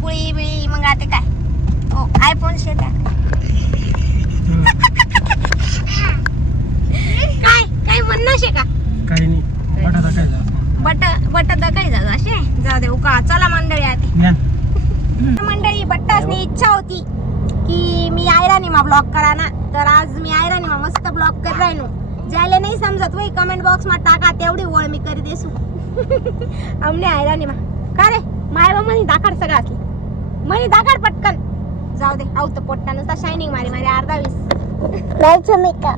पुळी बिळी मग आता काय हो आयफोन शेता काय काय म्हणणं शे का काही नाही बटाटा काय झालं असे जाऊ दे उका चला मंडळी आता मंडळी बट्टा असणे इच्छा होती की मी आयराणीमा ब्लॉग करा ना तर आज मी आयराणीमा मस्त ब्लॉग कर राहिलो ज्याला नाही समजत वही कमेंट बॉक्स मा टाका तेवढी ओळ मी करी देसू आमने आयराणीमा का रे मायबा म्हणी दाखड सगळं असली म्हणी दाखड पटकन जाऊ दे आऊ तर पोट्टा नुसता शायनिंग मारी मारी अर्धा 20 मी का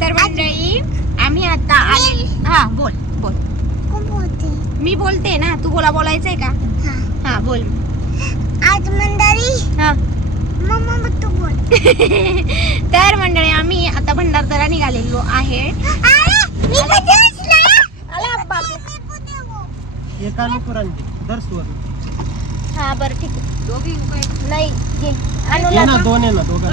तर मंडळी आम्ही आता आले हा बोल बोल मी बोलते ना तू बोलायचंय का हा बोल आज मंडळी हा मम्मा तू बोल तर मंडळी आम्ही आता भंडारदरा निघालेलो आहे हा बरं ठीक आहे नाही घे अनुला दोन आहे ना दोघं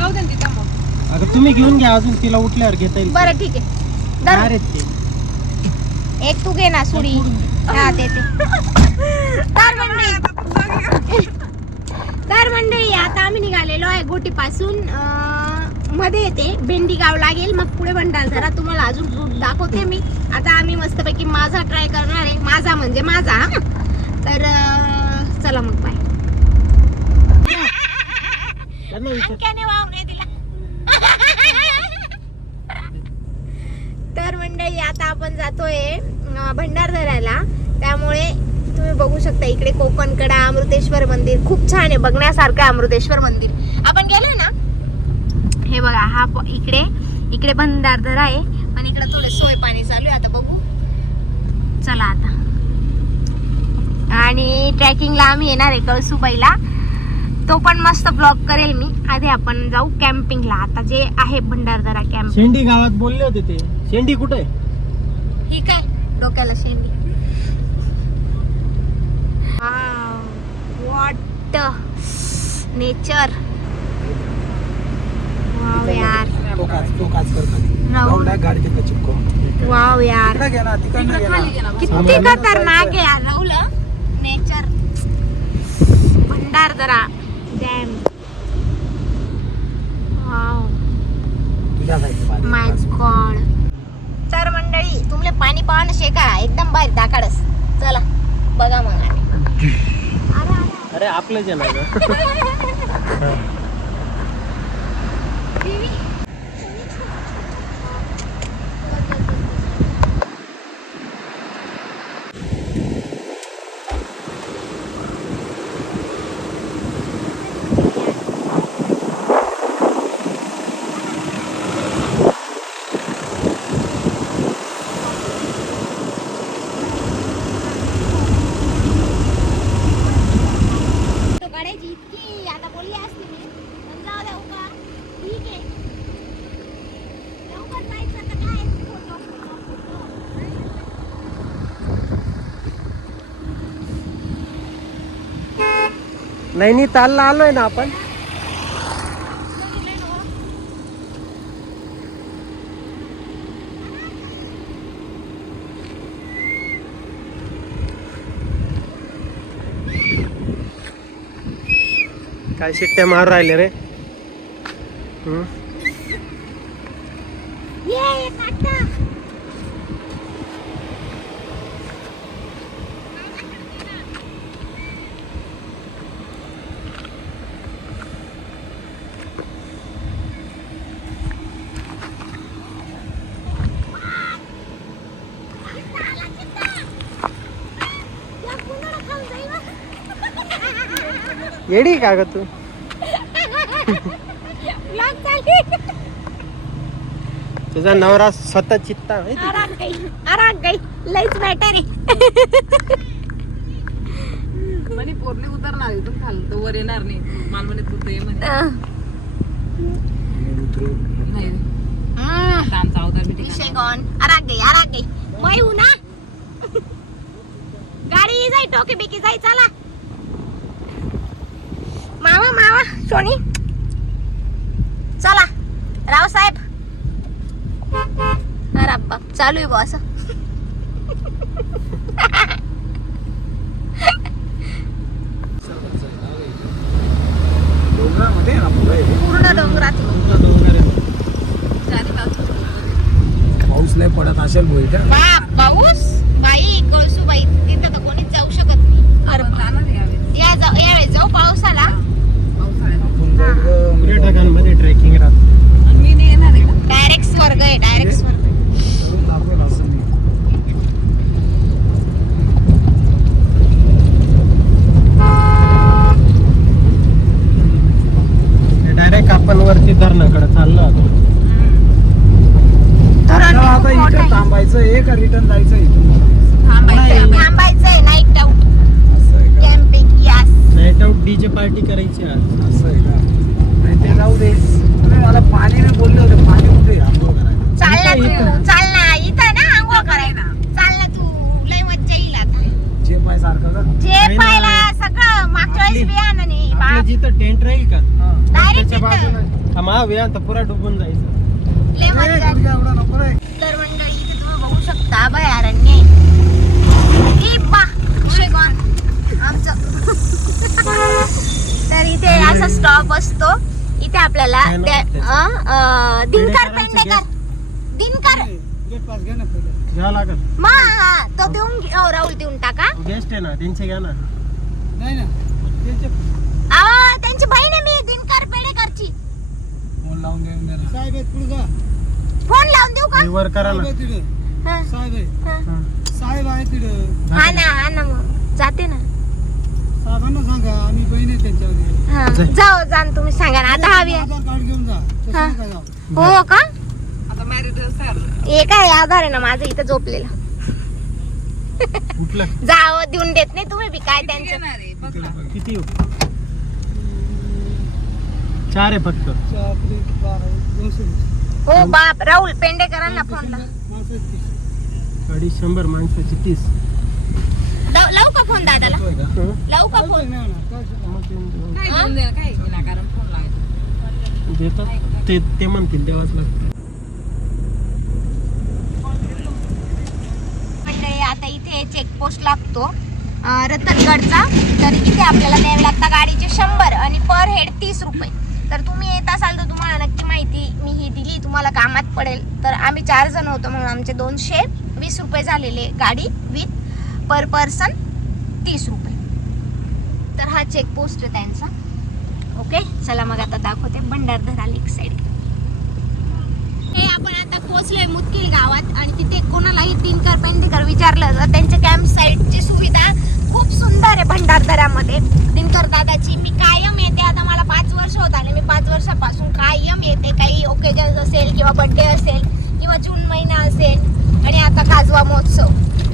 अगं तुम्ही घेऊन घ्या अजून तिला उठल्यावर घेता येईल बरं ठीक आहे बाहेर आहेत ते. एक तू घे ना सुडी हा देते तर मंडळी आता आम्ही निघालेलो आहे गोटी पासून मध्ये येते भेंडी गाव लागेल मग पुढे भंडारदरा तुम्हाला अजून रूट दाखवते मी आता आम्ही मस्तपैकी माझा ट्राय करणार आहे माझा म्हणजे माझा तर चला मग बाय तर मंडळी आता आपण जातोय भंडारदऱ्याला त्यामुळे तुम्ही बघू शकता इकडे कोकणकडा अमृतेश्वर मंदिर खूप छान आहे बघण्यासारखं अमृतेश्वर मंदिर आपण गेलोय ना हे बघा हा इकडे भंडारदरा आहे पण इकडे थोडे सोय पाणी चालू आहे आता बघू चला आता आणि ट्रॅकिंगला आम्ही येणार आहे कळसुबाईला तो पण मस्त ब्लॉग करेल मी आधी आपण जाऊ कॅम्पिंगला आता जे आहे भंडारदरा कॅम्प शेंडी गावात बोलले होते ते शेंडी कुठे ही काय डोक्याला शेंडी व्हॉट नेचर वाव यार वाव यार किती खतरनाक आहे यार Rahul nature Bhandardara dam wow my God तर मंडळी तुमले पाणी पाहणं शेका एकदम बाहेर दाखडस चला बघा मग अरे आपलं जे नाही नैनीतालला आलोय ना आपण काय शिट्ट्या मार राहिले रे येडी का ग तू तुझा नवरा स्वतः चित्ता लईच मॅटर आहे म्हणे पोरणे उतरणार इथून खाली तर वर येणार नाही मला म्हणे तू ते म्हणे नाही आता आमचा अवतार बी विषय गॉन आराग गई मैं हूं ना गाडी जाई टोके बिकी जाई चला मावा सोनी चला राव साहेब अरे बाप चालू आहे बॉस डोंगरामध्ये ना पुढे पूर्ण डोंगरात. डोंगर आहे. चारी बाजू पाऊस नाही पडत असेल भोईच्या. बाप पाऊस बाई कळसूबाई तिथं तर कोणीच जाऊ शकत नाही. अरे जाणार यावेळेस यावेळेस जाऊ पावसाला. पावसाळ्यात पर्यटकांमध्ये ट्रेकिंग राहत. आणि मी नाही येणार आहे का डायरेक्ट स्वर्ग आहे डायरेक्ट स्वर्ग. दाखवेल असं नाही. डायरेक्ट आपण वरती धरणाकडे चाललो होतो. धरण आता खूप मोठं इथं आहे. थांबायचं आहे का रिटर्न जायचं इथून? थांबायचं थांबायचंय नाईट आउट असं आहे का? Camping. Yes. Night out DJ party करायची आज. असं आहे का? नाही ते जाऊ दे. तुम्ही मला पाणी नाही बोलले होते. पाणी कुठे आंघोळ करायला? चाल ना इथं. तू चाल ना इथं ना आंघोळ करायला. चाल ना तू लय मज्जा येईल आता. जे पाय सारखं का? जे नाही ना. पाहिला सगळं मागच्या वेळेस बियाणं नाही आपलं बाप. जिथं टेंट राहील का Direct त्याच्या तिथं. बाजूला हा वेळ तर पुरा डुबून जायचं. लय मज्जा. एवढा नको रे. तर मंडळी इथे तुम्ही बघू शकता अभयारण्य आहे. ई बा शेगवान आमचं. तर इथे असा स्टॉप असतो. इथे आपल्याला काय नाव दिनकर पेंडेकरांचं पेंडेकर दिनकर गेट पास घ्या ना पहिले. घ्यावं लागत. मग तो राहुल देऊन टाका. गेस्ट आहे ना त्यांचे घ्या ना. नाही ना त्यांचे त्यांची बहीण आहे मी दिनकर पेंडेकरची. फोन लावून देऊन दे ना. साहेब आहेत पुढे जा. फोन लावून देऊ का? वर करा साहेब ना. आहे तिथं. हा, साहेब आहे. हा. हा. साहेब आहे तिथं. हा ना मग जाते ना. साहेबांना सांगा आम्ही बहीण आहे त्यांच्यावर. हा जा तुम्ही सांगा ना आता हवी आहे. आधार कार्ड घेऊन जा. तसं हा. नका जाऊ. हो का? आता मॅरिड सर हे काय आधार आहे ना माझं इथं झोपलेलं. उठलं जाव देऊन देत नाही तुम्ही बी काय त्यांचं. येणार आहे बघ ना. किती येऊ? 4 आहे फक्त. 4, 3, 12, 220. हो बाप राहुल पेंडेकरांना फोन लाव. माणसं आहेत ती. 250 माणसाची 30. लावू का फोन दादाला? हं? लावू का चालतंय फोन? ना, काय शिकवा. मग ते- काय घेऊन दे ना काय विनाकारण फोन लावायचा. देतात ते म्हणतील देवाच लागतं. मंडळी आता इथे चेकपोस्ट लागतो रतनगडचा. तर इथे आपल्याला द्यावे लागतात गाडीचे 100 आणि पर हेड 30 रुपये. तर तुम्ही येत असाल तर तुम्हाला नक्की माहिती मी ही दिली तुम्हाला कामात पडेल. तर आम्ही 4 जण होतो म्हणून आमचे 220 रुपये झालेले गाडी विथ पर पर्सन 30 रुपये. तर हा चेकपोस्ट आहे त्यांचा. ओके चला मग आता दाखवते भंडारदरा लेक साईड. हे आपण आता पोहोचलोय मुदखेल गावात आणि तिथे कोणालाही दिनकर पेंडेकर विचारलं तर त्यांच्या कॅम्प साईटची सुविधा खूप सुंदर आहे भंडारदऱ्यामध्ये. दिनकर दादाची मी कायम येते. आता मला 5 वर्ष होत आले. मी 5 वर्षापासून कायम येते. काही ओकेजन असेल किंवा बड्डे असेल किंवा जून महिना असेल आणि आता काजवा महोत्सव.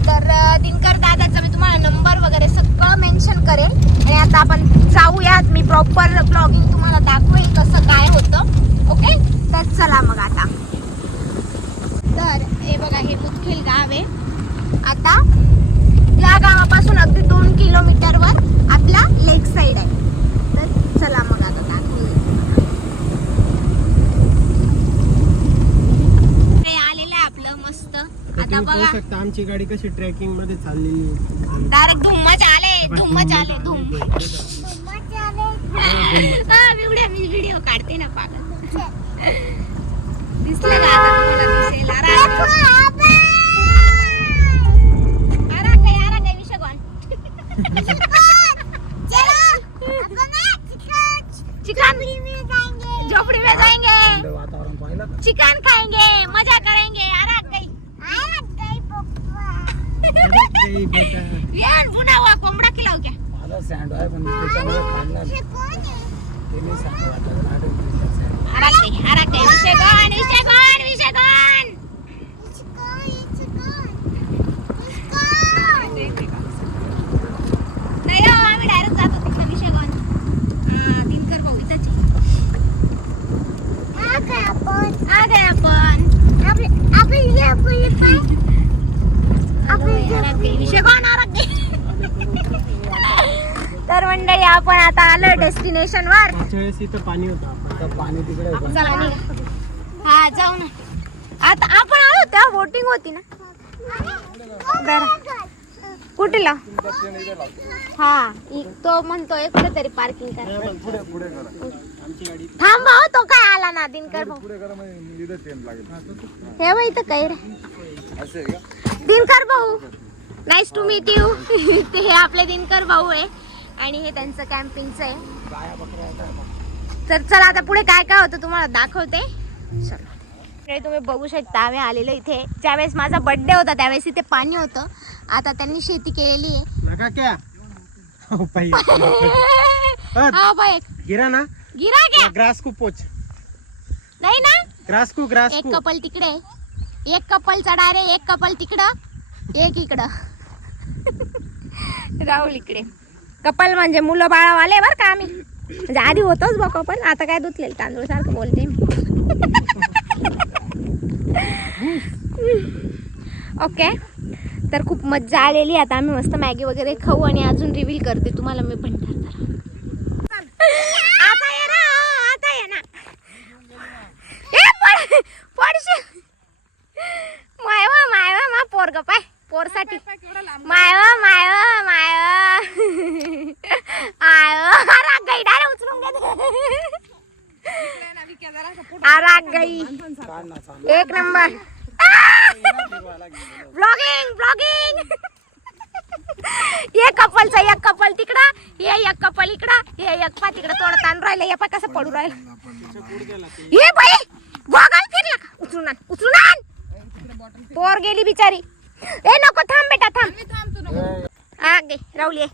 तर दिनकर दादाचा मी तुम्हाला नंबर वगैरे सगळं मेन्शन करेल. आणि आता आपण जाऊयात. मी प्रॉपर ब्लॉगिंग तुम्हाला दाखवेल कसं काय होतं. ओके तर चला मग आता. तर हे बघा हे मुदखेल गाव आहे. आता या गावापासून अगदी 2 किलोमीटरवर आपला लेक साईड आहे. तर चला मग आता दाखवूया. हे आलेलं आहे आपलं मस्त. आता तुम्ही पाहू बघा शकता आमची गाडी कशी ट्रेकिंग मध्ये चाललेली आहे. डायरेक्ट धुम्मच आले धुम. मी व्हिडिओ काढते ना पागल. दिसलं का आता तुम्हाला दिसेल. काय विषय कोण? चिकन झोपड़ी में जाएंगे. वातावरण पाहिलं का? चिकन खाएंगे मजा करेंगे. अरे बेटा बुना हुआ कोंबडा खिलाओ क्या? मला सँड आहे पण त्याच्यामध्ये खाल्ला नाही. ते नाही सांगत आता. विषय नाही हो, आम्ही डायरेक्ट जातो तिकडे विषय कोण. दिनकर भाऊ इथंच आ गए आपण. विषय कोण तर मंडळी आपण आता आलो डेस्टिनेशन वर. मागच्या वेळेस इथं पाणी होतं. आता पाणी तिकडे आहे. चला निघा. हा जाऊ ना. आता आपण आलो त्या बोटिंग होती ना कोपऱ्याला कुठला हा तो म्हणतोय कुठेतरी पार्किंग करा. थांब भाऊ तो काय आला ना दिनकर भाऊ. हे बाई इथं काय रे दिनकर भाऊ. Nice to meet you. हे आपले दिनकर भाऊ आहे आणि हे त्यांचं कॅम्पिंगचं आहे. तर चला आता पुढे काय काय होतं तुम्हाला दाखवते. चला तुम्ही बघू शकता आम्ही आलेलो इथे. ज्यावेळेस माझा बर्थडे होता त्यावेळेस इथे पाणी होतं. आता त्यांनी शेती केलेली आहे. क्या हा बाई गिरा ना गिरा क्या ग्रास को पोच नाही ना. ग्रास को एक कपल तिकडे एक कपल चढा रे. एक कपल तिकडं एक इकडं. राहुल इकडे. कपल म्हणजे मुलं बाळावाले बरं का आम्ही. म्हणजे आधी होतोच बघ कपल. आता काय धुतलेलं तांदूळ सारखं बोलते मी. ओके तर खूप मज्जा आलेली. आता आम्ही मस्त मॅगी वगैरे खाऊ आणि अजून रिव्हील करते तुम्हाला मी भंडारदरा. आता ये ना आता ये ना. पडशील मायवा मायवा मा पोरग पाय पोरसाठी मायवा मायवा मायवा राग गई डायरेक्ट उचलून घेते. राग गई एक नंबर. Blogging blogging. एक कपलचा एक कपल तिकडं हे एक कपल इकडं हे एक पा तिकडं तोड ताण राहिलं. हे पा कसं पडू राहिलं. हे बाई गॉगल फिरला का. उचलून आण उचलून आण. पोर गेली बिचारी. ए नको थांब बेटा थांब. हा गे राहुल ये.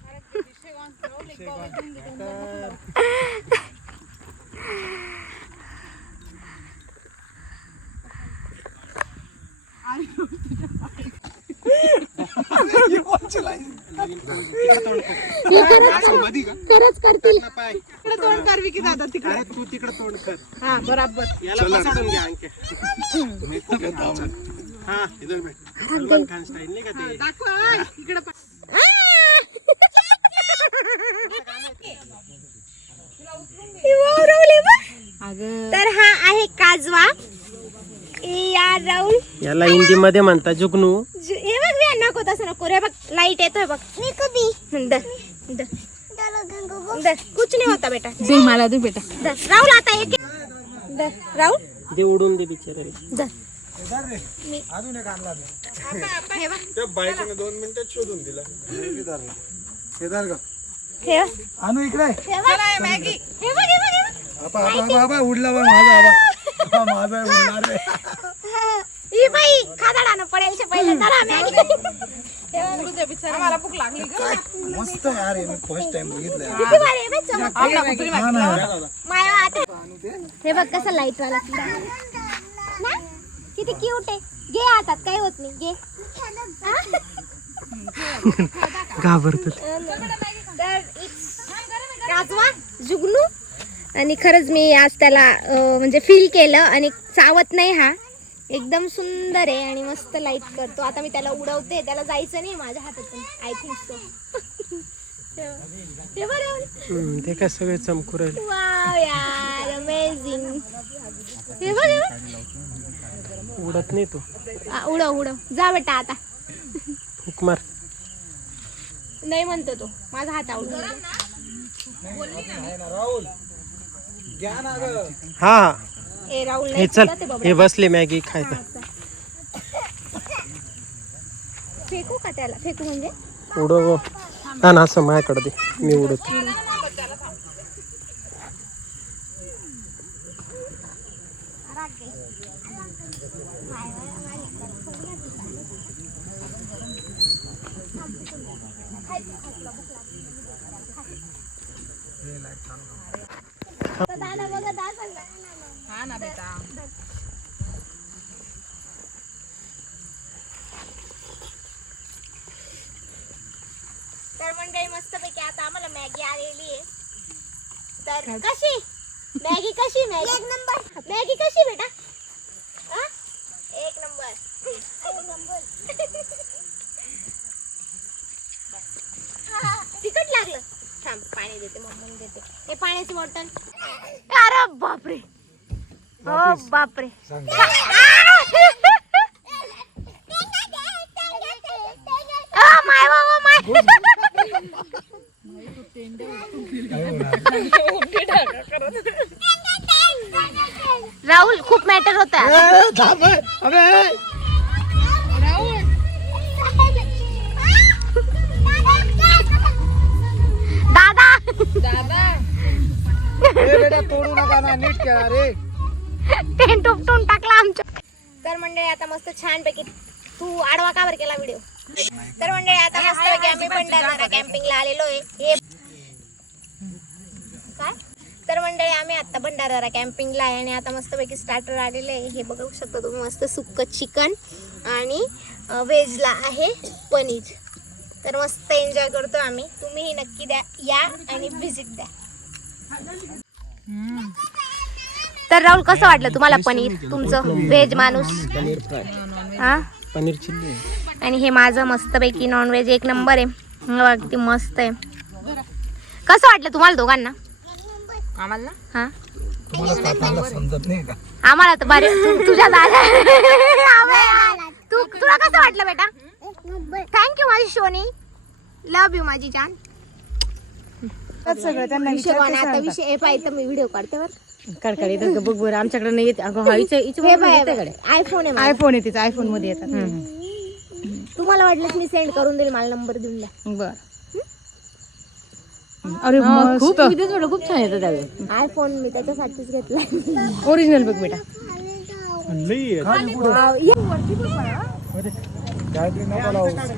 खरंच करतील. तोंड करवी की दादा तिकडे. तू तिकडे तोंड कर. हा बराबर. याला पकडून घ्या अंके. हा इधर बैठ. सलमान खान स्टाईल नाही का ते. दाखवा इकडे. तर हा आहे काजवा. यार राहुल याला हिंदी मध्ये म्हणतात जुगनू. हे बघ मी नको तसं नको रे. बघ लाईट येतोय बघ. मी कधी कुछ नाही होता बेटा. दे मला दे बेटा. राहुल आता एक राहुल दे उडून दे बिचारायला. अजून एक आणला हे बघ त्या बायकोने 2 मिनिटात शोधून दिला. केदार का हे बघ आणू इकडे. हे बघ मॅगी. हे बघ हे बघ हे बघ. बाबा उडला बा माझा आबा. माझा उडला रे. ही बाई खादाडानं पडेल शे पहिले. चला मॅगी. आम्हाला भूक लागली का. मस्त यार हे मी फर्स्ट टाइम बघितलं. किती भारी आहे बघ चमक. आपला कुत्री हा ना. माया आता हे बघ कसं लाईट वाला किडा ना. किती क्यूट आहे. घे हातात काही होत नाही. घे घाबरतो. काजवा जुगनू. आणि खरंच मी आज त्याला म्हणजे फील केलं आणि चावत नाही. हा एकदम सुंदर आहे आणि मस्त लाईट करतो. आता मी त्याला उडवते. त्याला जायचं नाही माझ्या हातातून. I think so. हे बरं ते काय सगळे चमकू राहिले. वाव यार अमेझिंग. हे बघ उडत नाही तू. उडव उडव. जा बेटा आता. हुक मार. नाही म्हणतो तो. माझा हात आवडतो. राहुल घ्या ना ग. हा ए राहुल हे नाही चल तुला ते बबडा. हे बसले मॅगी खायला. फेकू का त्याला. फेकू म्हणजे उडव. हा ना असं माझ्याकडे दे मी उडत. दादा बघा दादा. हा ना बेटा. तर मंडळी मस्तपैकी आता आम्हाला मॅगी आलेली आहे. तर कशी मॅगी कशी. मॅगी एक नंबर. मॅगी कशी बेटा. हा? एक नंबर. तिखट लागलं. थांब पाणी देते मम्मी देते. हे पाण्याची बॉटल. अरे बापरे. हो बापरे. राहुल खूप मॅटर होता. दादा बेटा तोडू नका ना, नीट खेळा रे. टेंट उपटून टाकला आमच्या. तर मंडळी आता मस्त छान पैकी तू आडवा कावर केला व्हिडिओ. तर मंडळी आता मस्त पैकी आम्ही भंडारदरा कॅम्पिंगला आलेलो आहे. हे काय तर मंडळी आम्ही आता भंडारदरा कॅम्पिंगला आहे आणि आता मस्त पैकी स्टार्टर आलेले आहे. हे बघू शकता तुम्ही, मस्त सुक्क चिकन आणि व्हेजला आहे पनीर. तर मस्त एन्जॉय करतो आम्ही. तुम्हीही नक्की द्या या आणि व्हिजिट द्या. तर राहुल कसं वाटलं तुम्हाला पनीर? तुमचं व्हेज माणूस पनीर फ्राय, हा पनीर चिल्ली. आणि हे माझं मस्तपैकी नॉनव्हेज एक नंबर आहे. अगदी मस्त आहे. कसं वाटलं तुम्हाला दोघांना? आम्हाला हा समजत नाही का? आम्हाला तर बरे. तुझ्या दादा तुला कसं वाटलं बेटा? थँक्यू माझी शोनी. लव यू माझी जान. सगळं त्यांना विषय कोण आता विषय पाहिजे मी व्हिडिओ काढते वर. कडकडे तर बघ बरं आमच्याकडे नाही येत. अगं हा आयफोन आहे. आयफोन आहे तिचा, आयफोन मध्ये येतात. तुम्हाला वाटलं मी सेंड करून देईल, मला नंबर देऊन द्या. बर. अरे खूप खूप छान येतं त्यावेळी. आयफोन मी त्याच्यासाठीच घेतला. ओरिजिनल बघ बेटा.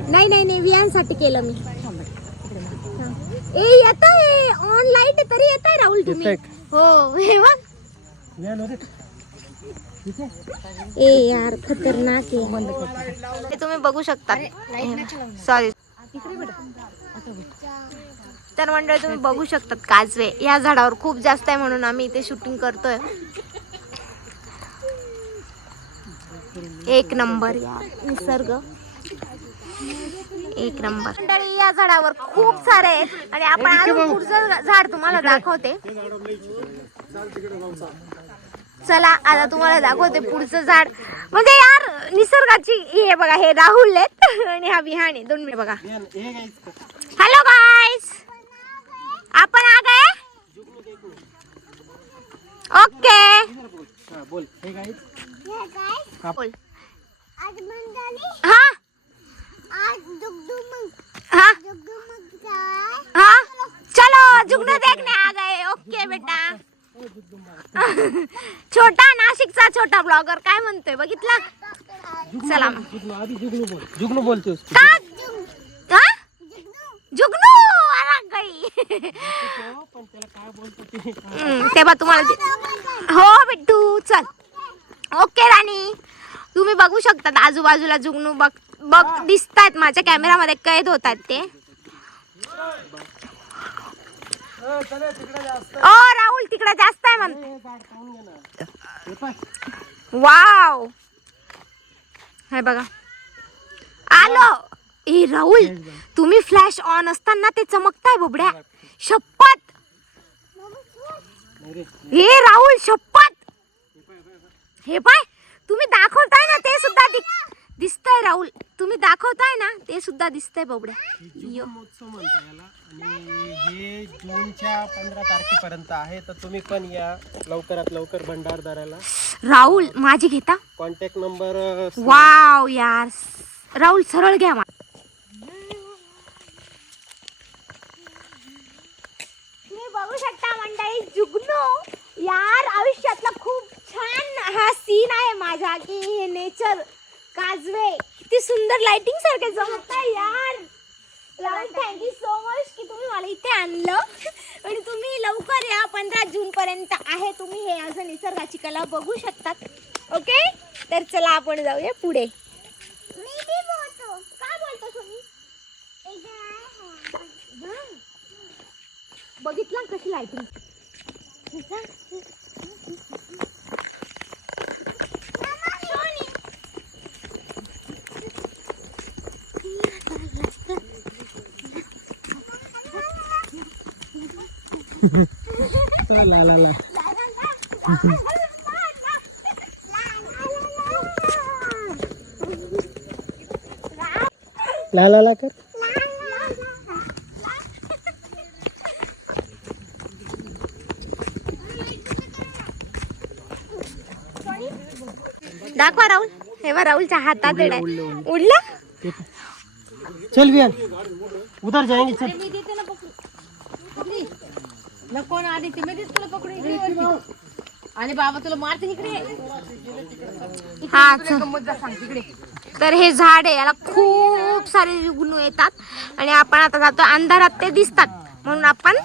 नाही नाही नाही वियांसाठी केलं मी. ए येत आहे ऑनलाईन तरी येत आहे राहुल तुम्ही. हो हे बघ. ए यार खतरनाक आहे. हे तुम्ही बघू शकता. सॉरी. तर मंडळी तुम्ही बघू शकतात काजवे या झाडावर खूप जास्त आहे म्हणून आम्ही इथे शूटिंग करतोय. एक नंबर यार निसर्ग, एक नंबर. मंडळी या झाडावर खूप सारे आहेत आणि आपण अजून पुढचं झाड तुम्हाला दाखवते. चला आता तुम्हाला दाखवते पुढचं झाड. म्हणजे यार निसर्गाची हे बघा, हे राहुल आहेत आणि हा विहान आहे. 2 मिनिट बघा. हॅलो गाईज, आपण आ गए. ओके बोल. हे गाईस बोल. आज मंडळी हा आज दुगदुग हा दुगदुग हाँ चलो जुगनू देखने आ गए. ओके बेटा. छोटा नाशिकचा छोटा ब्लॉगर काय म्हणतोय बघितला. चला आधी जुगनू बोलते उसको. का हा जुगनू अरे गई. तेव्हा तुम्हाला हो बिट्टू चल. ओके राणी, तुम्ही बघू शकता आजूबाजूला जुगनू बघ दिसतात. माझ्या कॅमेरामध्ये कैद होतात ते. ओ राहुल तिकडे जास्त आहे म्हणते. वाव हे बघा आलो. ए राहुल तुम्ही फ्लॅश ऑन असताना ते चमकताय बोबड्या. शपथ. हे राहुल शपथ. हे पाय तुम्ही दाखवताय ना ते सुद्धा दिसतंय. राहुल तुम्ही दाखवताय ना ते सुद्धा दिसतंय बोबड्या. महोत्सव म्हणता याला आणि हे जूनच्या 15 तारखेपर्यंत आहे. तर तुम्ही पण या लवकरात लवकर भंडारदऱ्याला. राहुल माझी घेता कॉन्टॅक्ट नंबर. वाव यार राहुल सरळ घ्या. तुम्ही बघू शकता मंडळी जुगनू यार आयुष्यातला खूप छान हा सीन आहे माझा की हे नेचर काजवे किती सुंदर लाइटिंग सारखे जमताय यार. राहुल थँक्यू सो मच की तुम्ही मला इथे आणलं आणि तुम्ही लवकर या. 15 जून पर्यंत आहे. तुम्ही हे असं निसर्गाची कला बघू शकतात. ओके तर चला आपण जाऊया पुढे. मी भी बोलतो. काय बोलतो सोनी? एकदा बघितलं कशी लाइटिंग. ला ला ला कर. दाखवा राहुल. हे बघ राहुलच्या हातात आहे. उडला. चल विहान उधर जाएंगे चल. नको ना आधी मी तुला पकडून इकडे वरती. आणि बाबा तुला मारते इकडे. हा चल. गंमत सांग तिकडे. तर हे झाड आहे, याला खूप सारे जुगनू येतात आणि आपण आता जातो अंधारात, ते दिसतात म्हणून आपण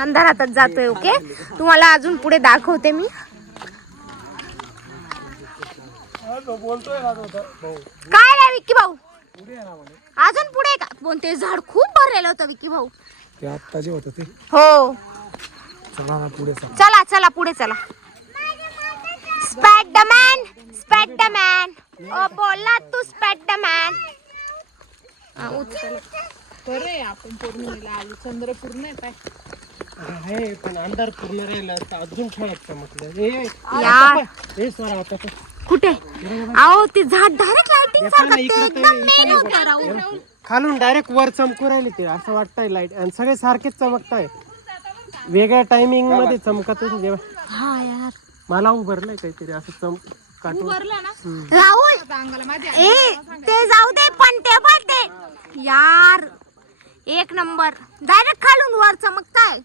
अंधारातच जातोय. ओके, तुम्हाला अजून पुढे दाखवते मी. काय रे विक्की भाऊ, अजून पुढे का? कोणते झाड खूप भरलेलं होतं विक्की भाऊ. ते आत्ता जे होतं ते हो चला ना पुढे चला. चला चला पुढे चला. स्पायडरमॅन, स्पायडरमॅन, ओ बोला तू स्पायडरमॅन. बरे आपण पौर्णिमेला आलो. चंद्र पूर्ण आहे काय. आहे पण अंधार पूर्ण राहिला तर अजून ठळक चमकलं. यार हे स्वरा आता तर. कुठे? अहो ते झाड डायरेक्ट लाइटिंग सारखं एकदम मेन होतं राहुल. खालून डायरेक्ट वर चमकू राहिले ते, असं वाटतंय लाईट. आणि सगळे सारखेच चमकताय, वेगळ्या टायमिंग मध्ये चमकत जेव्हा. हा यार मला उभरलंय काहीतरी असं चमक काटून. राहुल ए ते जाऊ दे, पण ते बघ ते यार एक नंबर डायरेक्ट खालून वर चमकताय.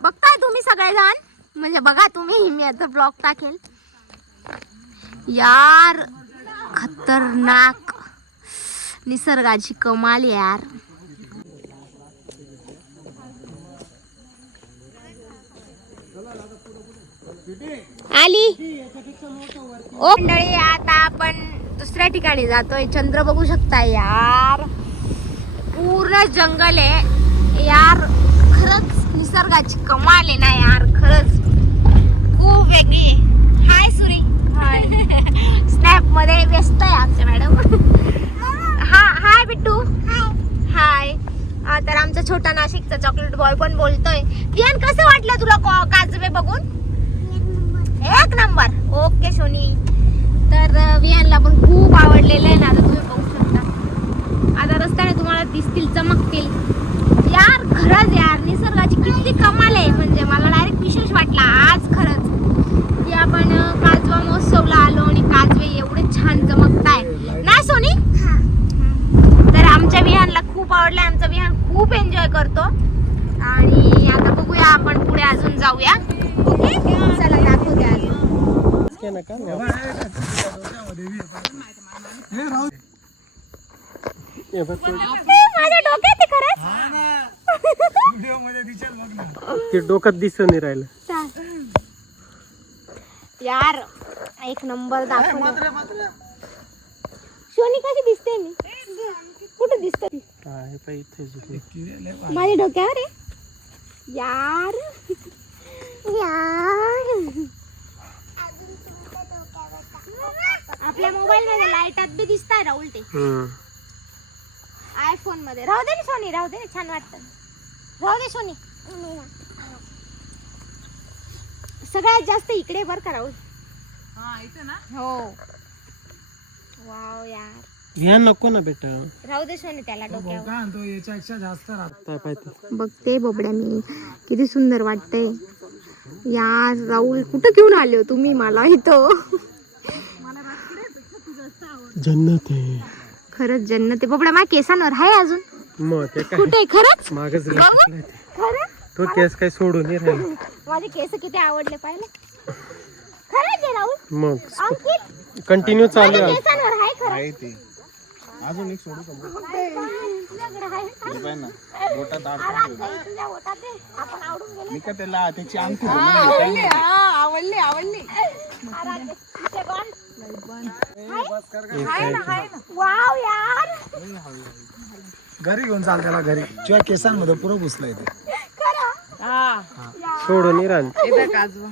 बघताय तुम्ही सगळेजण, म्हणजे बघा तुम्ही, मी आता ब्लॉग टाकेल. यार खतरनाक निसर्गाची कमाल यार. आली ओ मंडळी, आता आपण दुसऱ्या ठिकाणी जातोय. चंद्र बघू शकता यार, पूर्ण जंगल आहे यार. खरंच निसर्गाची कमाल आहे ना यार, खरंच खूप वेगळी आहे. हाय सुरी. हाय. स्नॅप मध्ये व्यस्त आहे आमच्या मॅडम. हा हाय बिट्टू. हाय. तर आमचा छोटा नाशिकचा चॉकलेट बॉय पण बोलतोय. विहान कसं वाटलं तुला काजवे बघून? एक नंबर. Okay Sony. तर विहानला पण खूप आवडलेलं आहे ना, आता तुम्ही बघू शकता. आता रस्त्याने तुम्हाला दिसतील, चमकतील यार. खरंच यार निसर्गाची किती कमाल आहे. म्हणजे मला डायरेक्ट विशेष वाटला आज खरंच की आपण काजवा महोत्सवला आलो आणि काजवे एवढे छान चमकताय ना सोनी. तर आमच्या विहानला खूप आवडलं. आमचा विहान खूप एन्जॉय करतो. आणि आता बघूया आपण पुढे अजून जाऊया. ओके चला दाखवते अजून. माझ्या डोक्यात आहे खरंच. ते डोक्यात दिसून नाही राहिलं यार. एक नंबर दाखव. सोनी कशी दिसते मी? कुठे दिसते? माझ्या डोक्यावर आहे यार. यार आपल्या मोबाईल मध्ये लाईटात बी दिसताय ना उलटे. आयफोन मध्ये राहू दे ना सोनी, राहू दे ना, छान वाटतं. राहू दे सोनी. सगळ्यात जास्त इकडे बर का राहुल. हा इथे ना. हो वाव यार. विहान नको ना बेटा. राहू दे सोनी त्याला डोक्यावर. काय म्हणतो याच्यापेक्षा जास्त राहत. बघते बोबड्या मी, किती सुंदर वाटतंय यार. राहुल कुठं घेऊन आले हो तुम्ही मला इथं? जन्नत आहे खरंच, जन्नत आहे. बोबड्या माझ्या केसांवर आहे अजून. मग ते काय कुठे खरंच? मागच खरंच तो केस काय सोडून नाही राहिला. माझे केस किती आवडले पाहिले. खरंच आहे राहुल. मग अंकित कंटिन्यू चालू माझ्या आहे. केसांवर आहे खरंच. अजून एक सोडू का? तुझ्याकडे आहे का? बोटात तुझ्या बोटात आहे. आपण आवडून गेलो. मी का त्याला त्याची अंगठी आवडली आवडली. वाव यार. घरी घेऊन चाल त्याला घरी. तुझ्या केसांमध्ये पुरं घुसलंय ते. हा सोडून नाही राहिलं. इधर काजवा.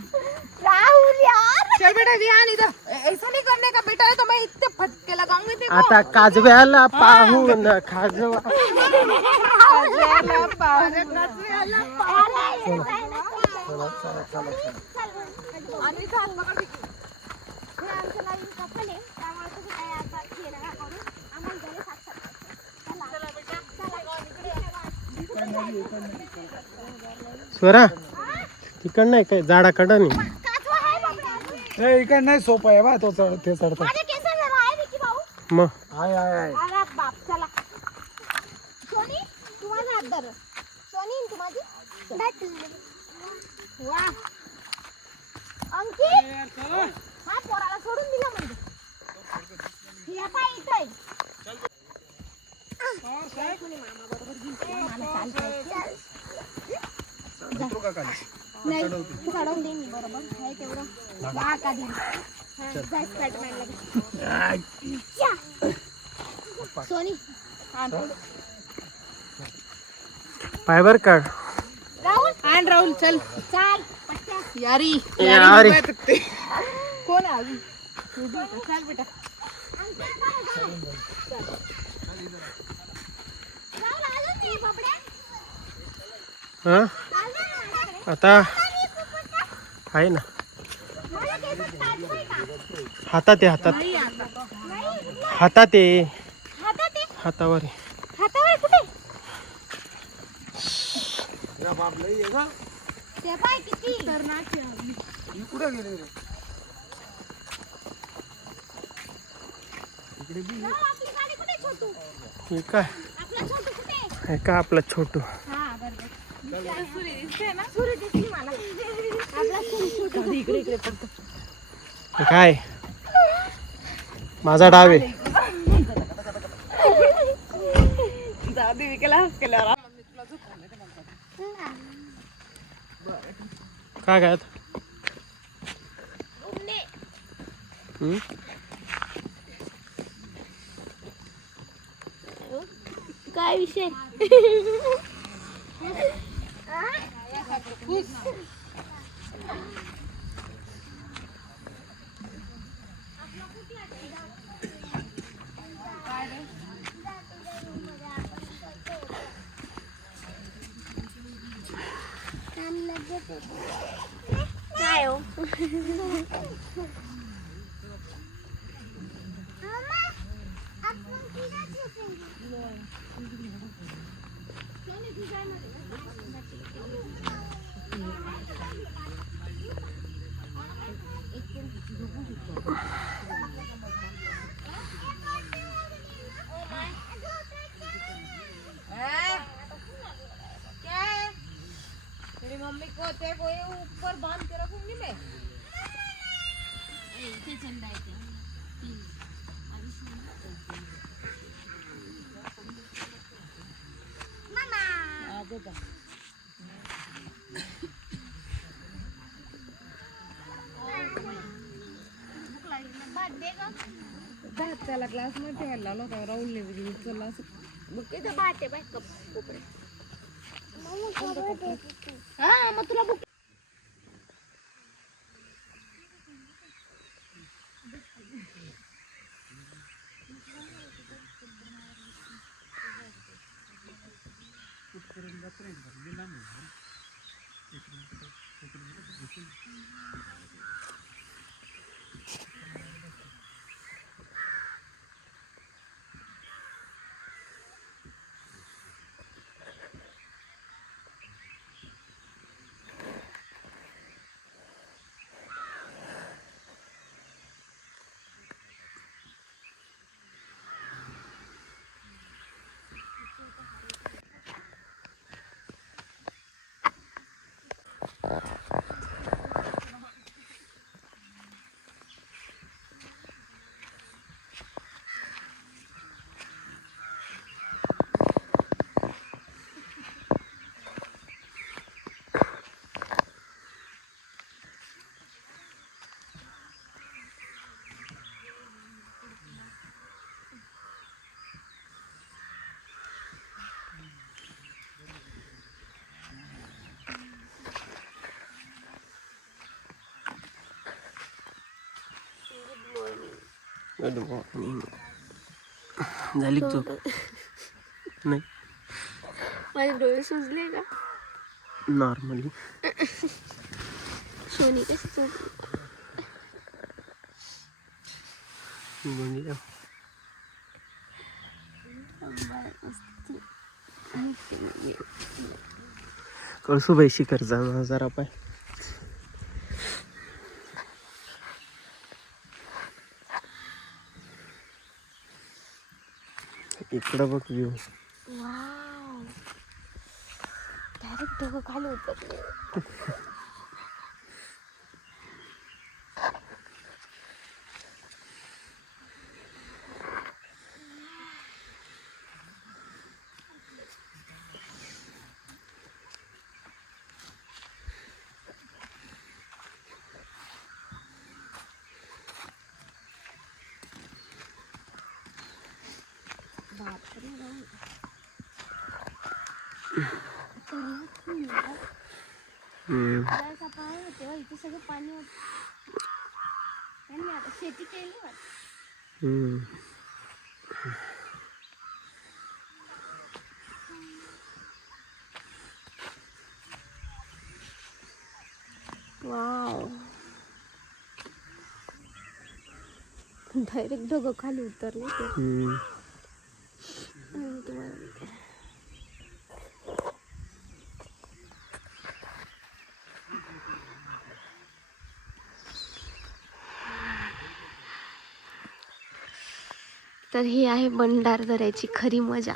राहुल यार. चल बेटा विहान इधर. ऐसा नहीं करने का बेटा, तो मैं इतने फटके लगाऊंगी तेरे को. आता काजव्याला पाहून खाजवा. काजव्याला पाहून. आणि चाल बघा विकी. आमचं नवीन कपल आहे त्यामुळे तुम्ही काय आता खेळा करून आम्हाला गेले साक्षात. चला बेटा स्वरा तिकड नाही काय झाडाकडं नाही. काजवा आहे बाबा. इकडे नाही सोपं आहे बा तो ते चढतो. माझ्या केसाला आहे विकी भाऊ. मग आहे अरे बाप चला. सोनी तू माझा हात धर. सोनी तू माझी. वा अंकित हा पोराला सोडून दिलं म्हणजे. हे पाय इथं नाही तू काढून दे मी बरोबर आहे तेवढं का का दिली सोनी फायबर काढ. राहुल आण राहुल चल चाल पट्ट्या यारी यारी. कोण आहे अजून? चल बेटा राहुल आलं नाही बाबड्या. हा आता आहे ना मला केसात काढतोय का? हातात आहे हातात नाही हातात आहे हातात आहे. हातावर आहे. हातावर आहे कुठे? ते पाय किती कुठे गेले रे? राहुल, आपली गाडी कुठे छोटू? हे काय आपला छोटू कुठे? हे का आपला छोटू. हा बरोबर. सूर्य दिसली मला. आपला छोटू इकडे इकडे पडतो. हे काय माझा डाव आहे. दादी विकेला केल्यावर काय काय काय विषय? काय हो? तेरी मम्मी को ते को ये ऊपर बांध के रखूंगी मैं. त्याला क्लास मध्ये ठेवायला लावला होता राहुलने उचलला असं. बघ इथं भात आहे बाय कप कोपऱ्यात. हा मग तुला बुक झाली का झोप? नाही माझे डोळे सुजले का? नॉर्मली. सोनी कशी झोप? कळसू बाई शिखर जा जरा पाय. इकडं बघ व्ह्यू. वाव, डायरेक्ट डोकं खाली उतरले. तेव्हा इथे सगळं पाणी होतं. त्यांनी आता शेती केली वाटतं. वाव, डायरेक्ट डोकं खाली उतरले ते. आणि तुम्हाला म्हणते, तर ही आहे भंडारदऱ्याची खरी मजा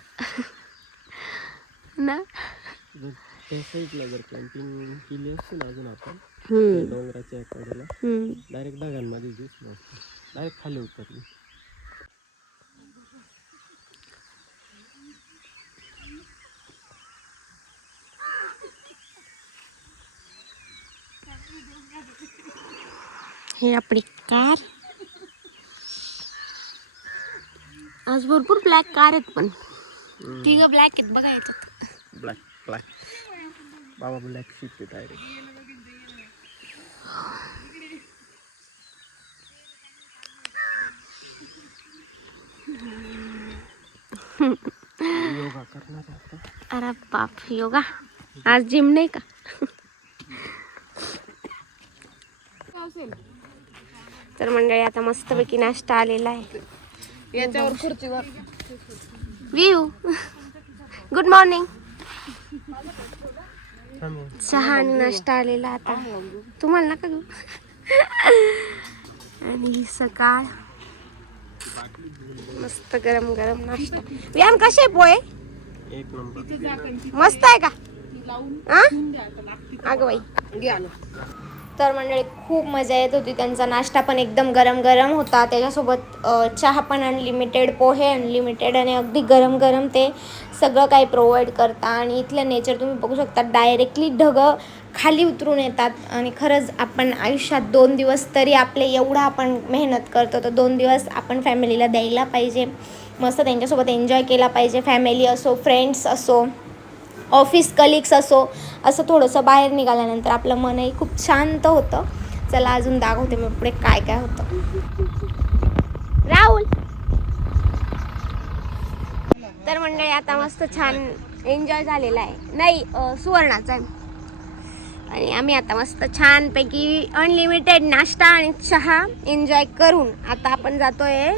ना. त्या साईडला जर कॅम्पिंग केली असते ना अजून आपण डोंगराच्या कडेला, डायरेक्ट ढगांमध्ये दिसलो असतो. डायरेक्ट खाली उतरली. हे आपली कार. आज भरपूर ब्लॅक कार आहेत, पण तिघ ब्लॅक आहेत बघा याच्यात. ब्लॅक बाबा ब्लॅक शिप आहे डायरेक्ट. योगा करणार आता. अरे बाप, योगा आज जिम नाही का? तर मंडळी आता मस्तपैकी नाश्ता आलेला आहे. याच्यावर खुर्चीवर व्ह्यू. Good morning. चहा आणि नाश्ता आलेला आता. तुम्हाला नका घेऊ. आणि सकाळ मस्त गरम गरम नाश्ता. व्यायाम कसे पोहे? एक नंबर. मस्त आहे का? अगं बाई. तर मंडळी खूप मजा येत होती. त्यांचा नाश्ता पण एकदम गरम गरम होता. त्याच्यासोबत चहा पण अनलिमिटेड, पोहे अनलिमिटेड, आणि अगदी गरम गरम ते सगळं काही प्रोव्हाइड करता. आणि इथलं नेचर तुम्ही बघू शकता. डायरेक्टली ढगं खाली उतरून येतात. आणि खरंच आपण आयुष्यात 2 दिवस तरी आपले एवढं आपण मेहनत करतो, तर 2 दिवस आपण फॅमिलीला द्यायला पाहिजे. मस्त त्यांच्यासोबत एन्जॉय केला पाहिजे. फॅमिली असो, फ्रेंड्स असो, ऑफिस कलिग्स असो, असं थोडंसं बाहेर निघाल्यानंतर आपलं मनही खूप शांत होतं. चला अजून दाखवते मी पुढे काय काय होतं. राहुल. तर मंडळी आता मस्त छान एन्जॉय झालेला आहे. नाही, सुवर्णाचा आहे. आणि आम्ही आता मस्त छानपैकी अनलिमिटेड नाश्ता आणि चहा एन्जॉय करून आता आपण जातोय.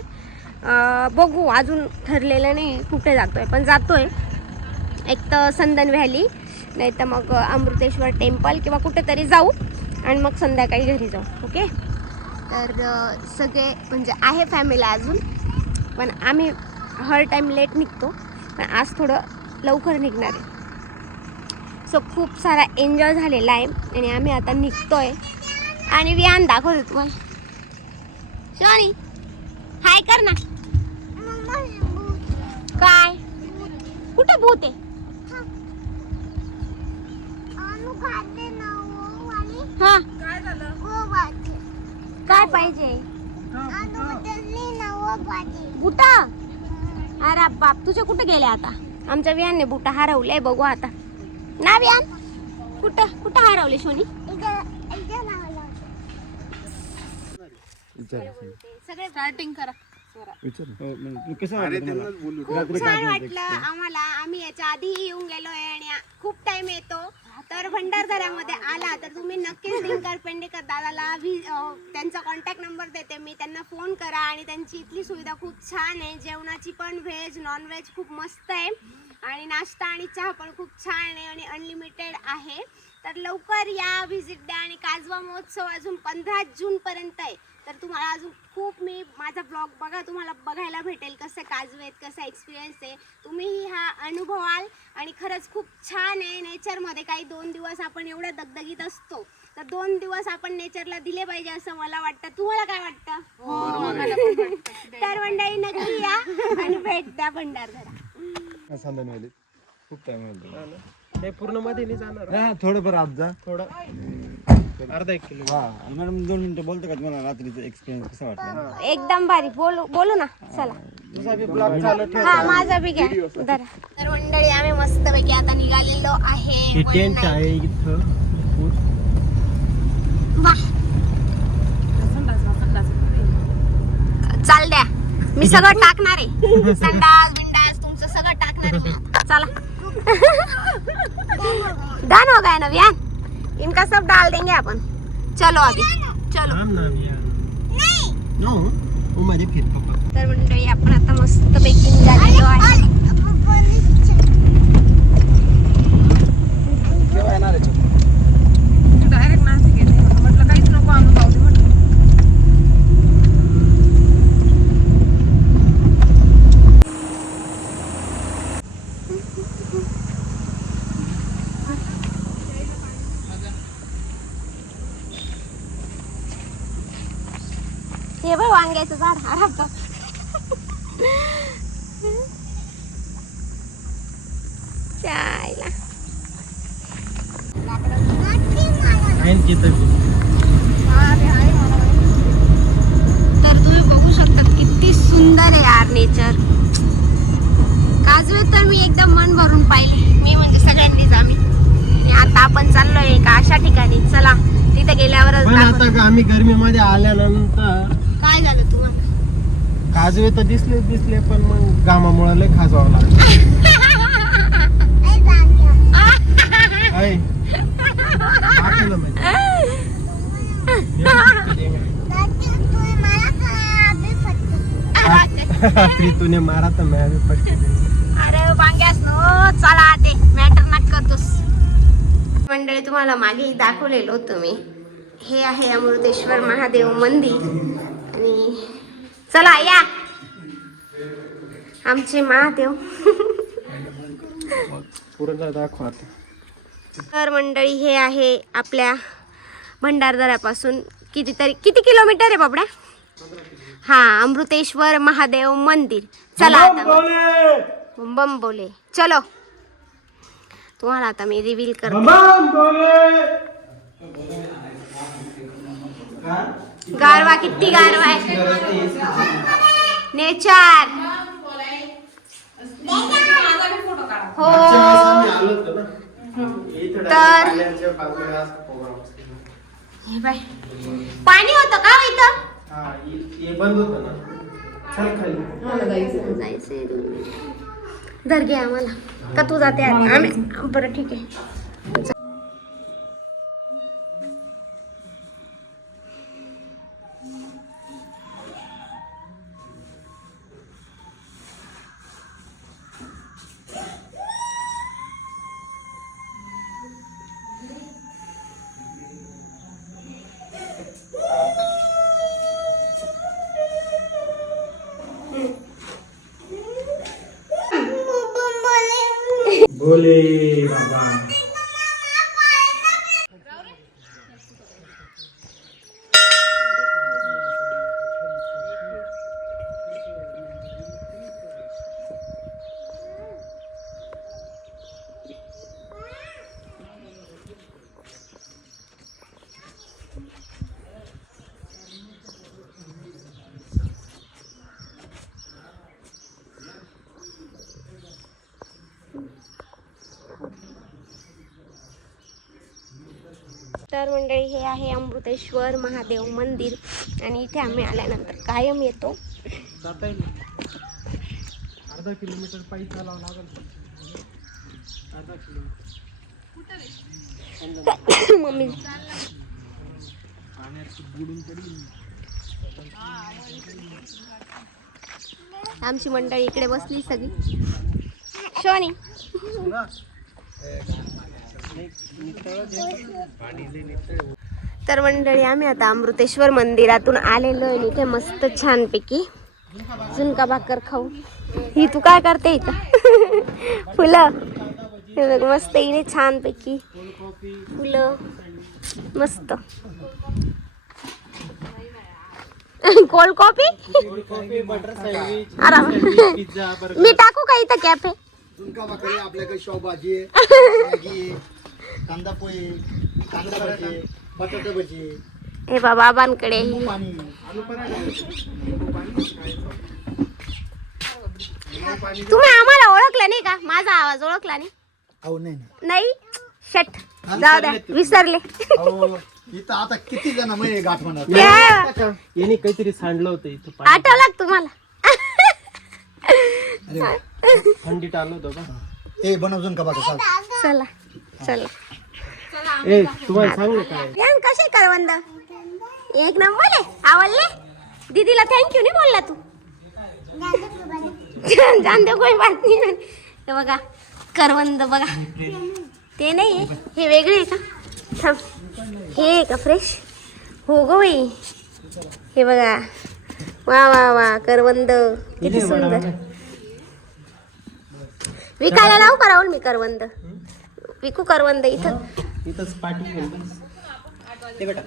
बघू, अजून ठरलेलं नाही कुठे जातोय, पण जातोय. एक तर संदन व्हॅली, नाही तर मग अमृतेश्वर टेम्पल किंवा कुठेतरी जाऊ आणि मग संध्याकाळी घरी जाऊ. ओके. तर सगळे म्हणजे आहे फॅमिली अजून, पण आम्ही हर टाईम लेट निघतो, पण आज थोडं लवकर निघणार आहे. सो खूप सारा एन्जॉय झालेला आहे आणि आम्ही आता निघतोय. आणि विहान दाखवतो तुम्हाला. शोनी हाय कर ना. काय? कुठं भूत आहे? हा, काय पाहिजे? बुटा. अरे बाप, तुझे कुठे गेले आता? आमच्या विहानने बुटा हरवले. बघू आता ना विहान, कुठं कुठं हरवले शोनी? सगळे स्टार्टिंग करा. खूप छान वाटलं आम्हाला. आम्ही याच्या आधीही येऊन गेलोय आणि खूप टाइम येतो. तर भंडारदऱ्यामध्ये आला तर तुम्ही नक्कीच दिनकर पेंडेकर दादाला त्यांचा कॉन्टॅक्ट नंबर देते मी, त्यांना फोन करा. आणि त्यांची इथली सुविधा खूप छान आहे. जेवणाची पण व्हेज नॉन व्हेज खूप मस्त आहे. आणि नाश्ता आणि चहा पण खूप छान आहे आणि अनलिमिटेड आहे. तर लवकर या, व्हिजिट द्या. आणि काजवा महोत्सव अजून 15 जूनपर्यंत आहे. तर तुम्हाला अजून खूप माझा ब्लॉग बघा, तुम्हाला बघायला भेटेल कसं काजवे आहेत, कसा एक्सपिरियन्स आहे. तुम्हीही हा अनुभवाल आणि खरंच खूप छान आहे. नेचरमध्ये काही 2 दिवस आपण एवढ्या दगदगीत असतो, तर 2 दिवस आपण नेचरला दिले पाहिजे असं मला वाटतं. तुम्हाला काय वाटतं? तर मंडळी नक्की या आणि भेट द्या भंडारदरा. संध्याकाळी खूप टाइम होईल. ते पूर्ण मध्ये नाही जाणार. हा थोडंफार आज जा. थोडं अर्धा 1 किलो. हा मॅडम 2 मिनिटं बोलतो का तुम्हाला रात्रीचा एक्सपिरियन्स कसा वाटला? एकदम भारी. बोलू ना, चला. तुझा बी ब्लॉग चालू ठेव. हा माझा बी घ्या धरा. तर मंडळी आम्ही मस्तपैकी आता निघालेलो आहे. हे टेंट आहे इथं. वाह, चाल द्या, मी सगळं टाकणार आहे. संडास बिंडास तुमचं सगळं टाकणार आहे मी. चला डन हो गया ना भैया, इनका सब डाल देंगे अपन. चलो अभी चलो. थांब ना मी नो ओ माझे फिर पप्पा. तर मंडळी आपण आता मस्तपैकी निघालेलो आहे. केव्हा येणार आहे? डायरेक्ट नाशिक येते म्हटलं, काहीच नको आणून पावते म्हटलं. हे बघ वांग्याचं झाड. अरे चायला आहे तिथं. तर तुम्ही बघू शकता किती सुंदर आहे यार नेचर. काजवे तर मी एकदम मन भरून पाहिले, मी म्हणजे सगळ्यांनीच. आणि आता आपण चाललोय एका अशा ठिकाणी. चला तिथे गेल्यावरच पण दाखवते. आता आम्ही गर्मीमध्ये आल्यानंतर काय झालं तुम्हाला? काजवे तर दिसले पण मग घामामुळे लय खाजवावं लागलं. आहे. दाखवलं म्हणजे. रात्री तूने मारा तर मैं भी पटके देईन. अरे वांग्यास नो, चला ते मॅटर नका करतोस. मंडळी तुम्हाला मागे दाखवलेलो तुम्ही, हे आहे अमृतेश्वर महादेव मंदिर. आणि चला या आमचे महादेव. पूर्ण दाखवा आता. तर मंडळी हे आहे आपल्या भंडारदऱ्यापासून किती किलोमीटर आहे बाबड्या? हा, अमृतेश्वर महादेव मंदिर. चला आता बम बोले. चलो तुम्हाला आता मी रिव्हील करते. गारवा किती गारवा आहे. नेचर. हो तर हे बाय पाणी होतं का इथं? हे बंद होतं ना. चल खाली जायचंय. धर घे आम्हाला का तू जाते आता? आम्ही बरं ठीक आहे. बोले बाबा. तर मंडळी हे आहे अमृतेश्वर महादेव मंदिर आणि इथे आम्ही आल्यानंतर कायम येतो. जाता येईल. अर्धा किलोमीटर पायी चालावं लागेल. अर्धा किलोमीटर. मम्मी आमची मंडळी इकडे बसली सगळी. शोनी. तर मंडळी आम्ही आता अमृतेश्वर मंदिरातून आलेलो आहे. इथे मस्त छानपैकी झुणका भाकर खाऊ. ही तू काय करते इथं? फुलं हे बघ मस्त इथे छानपैकी फुलं मस्त. कोल्ड कॉफी अरे मी टाकू का इथं कॅफे? झुणका भाकरी आपल्याकडे शेवभाजी आहे, मॅगी आहे, कांदा पोहे, कांदा भजी, बटाटा भजी, हे बाबांकडे पाणी. तुम्ही आम्हाला ओळखलं नाही का? माझा आवाज ओळखला नाही? अहो नाही ना. नाही शट जाऊ द्या विसरले. अहो इथं आता किती जण मग गाठ म्हणतात. याने काहीतरी सांडलं होतं इथं पाणी. आठवलं का तुम्हाला? थंडीत आलो होतो का? ए बनव झुणका भाकर चाल. चला चला. ए तुम्हाला सांगू काय यान कसे करवंद? एक नंबर आहे. आवडले? दीदीला थँक्यू नाही बोलला तू? जान दे कोई बात नाही. हे बघा करवंद बघा. ते नाही आहे हे वेगळे आहे का? थांब हे आहे का फ्रेश? हो गो बाई हे बघा. वा वा वा करवंद किती सुंदर. विकायला लावू का राहुल मी करवंद? विकू करवंद इथं? इथंच पाठी ते बेटा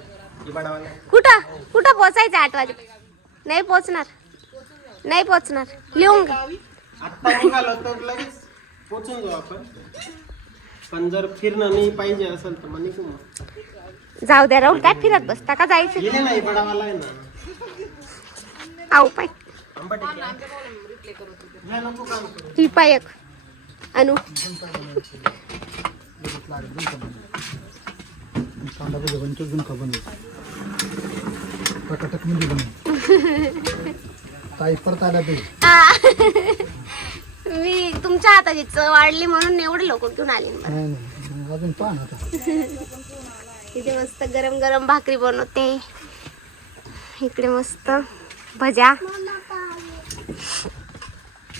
कुठं कुठं पोचायचं 8 वाजे? नाही पोचणार नाही पोचणार. लिहून घे. आता निघालो तर लगेच पोचून जाऊ आपण. पण जर फिरणं नाही पाहिजे असेल तर मग निघू मग. जाऊ द्या राहुल काय फिरत बसता का? जायचं गेले नाही बडावाला आहे ना. आऊ पाय ही पाय एक अनु कांदा भजी बनतो, झुणका बनव, टकाटक मध्ये बनव. ताई परत आला ते. मी तुमच्या हाताची चव वाढली म्हणून एवढे लोक घेऊन आले. नाही नाही मग अजून पाहा ना आता. इथे मस्त गरम गरम भाकरी बनवते. इकडे मस्त भज्या.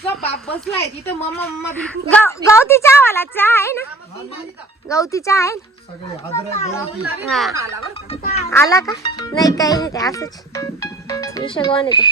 बाप बसलाय तिथं. मम्मा मम्मा बिलकुल गवती चहावाला चहा आहे ना? गवती चहा आहे ना? सगळे अद्रक गवती. हा आला का? नाही काही नाही ते असंच विषय गोवान येतो.